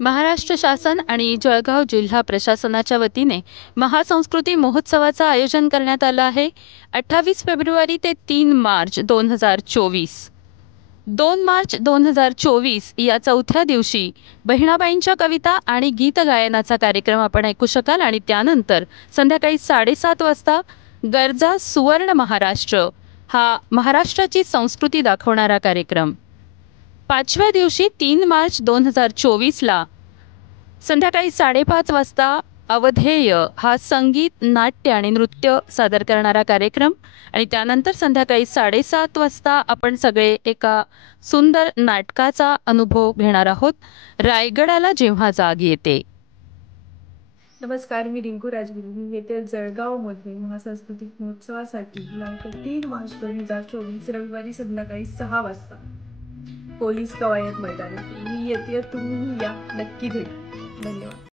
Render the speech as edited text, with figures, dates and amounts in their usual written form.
महाराष्ट्र शासन आणि जळगाव जिल्हा प्रशासनाच्या वतीने महासंस्कृती महोत्सवाचं आयोजन करण्यात आलं आहे. 28 फेब्रुवारी ते 3 मार्च 2024. 2 मार्च 2024 या चौथ्या दिवशी बहिणाबाईंच्या कविता आणि गीत गायनाचा कार्यक्रम आपण ऐकू शकाल आणि त्यानंतर संध्याकाळी 7:30 वाजता गरजा सुवर्ण महाराष्ट्र हा महाराष्ट्राची संस्कृती दाखवणारा कार्यक्रम. 5व्या दिवशी 3 मार्च 2024ला संध्याकाळी 5:30 वाजता अवधेय हा संगीत, नाट्य आणि नृत्य सादर करणारा कार्यक्रम आणि त्यानंतर संध्याकाळी 7:30 वाजता आपण सगळे एका सुंदर नाटकाचा अनुभव घेणार आहोत. रायगडाला जेव्हा जाग येते. नमस्कार, मी रिंकू राजगुरू. मी येथे जळगावमध्ये महासांस्कृतिक महोत्सवासाठी दिनांक 3 मार्च 2024 रविवारी संध्याकाळी 6 वाजता पोलीस कवायत मैदानात मी येते. तुम्ही या, नक्की भेट. धन्यवाद.